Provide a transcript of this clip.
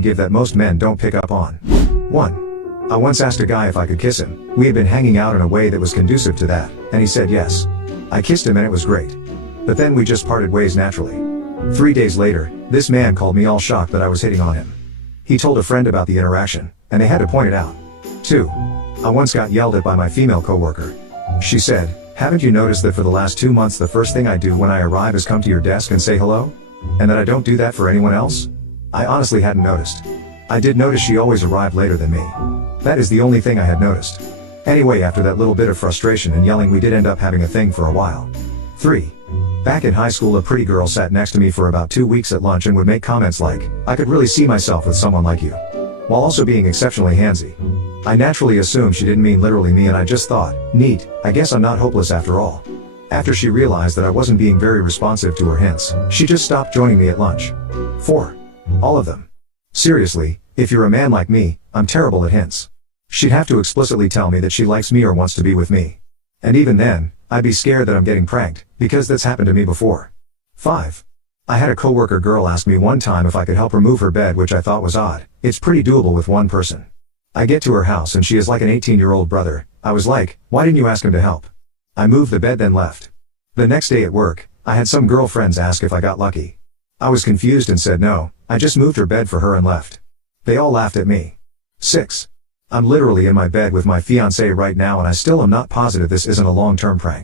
give that most men don't pick up on. 1. I once asked a guy if I could kiss him. We had been hanging out in a way that was conducive to that, and he said yes. I kissed him and it was great. But then we just parted ways naturally. 3 days later, this man called me all shocked that I was hitting on him. He told a friend about the interaction, and they had to point it out. 2. I once got yelled at by my female coworker. She said, "Haven't you noticed that for the last 2 months the first thing I do when I arrive is come to your desk and say hello? And that I don't do that for anyone else?" I honestly hadn't noticed. I did notice she always arrived later than me. That is the only thing I had noticed. Anyway, after that little bit of frustration and yelling, we did end up having a thing for a while. 3. Back in high school, a pretty girl sat next to me for about 2 weeks at lunch and would make comments like, "I could really see myself with someone like you," while also being exceptionally handsy. I naturally assumed she didn't mean literally me, and I just thought, neat, I guess I'm not hopeless after all. After she realized that I wasn't being very responsive to her hints, she just stopped joining me at lunch. 4. All of them. Seriously, if you're a man like me, I'm terrible at hints. She'd have to explicitly tell me that she likes me or wants to be with me. And even then, I'd be scared that I'm getting pranked, because that's happened to me before. 5. I had a coworker girl ask me one time if I could help her move her bed, which I thought was odd. It's pretty doable with one person. I get to her house and she is like an 18-year-old brother. I was like, "Why didn't you ask him to help?" I moved the bed then left. The next day at work, I had some girlfriends ask if I got lucky. I was confused and said no, I just moved her bed for her and left. They all laughed at me. 6. I'm literally in my bed with my fiancée right now and I still am not positive this isn't a long-term prank.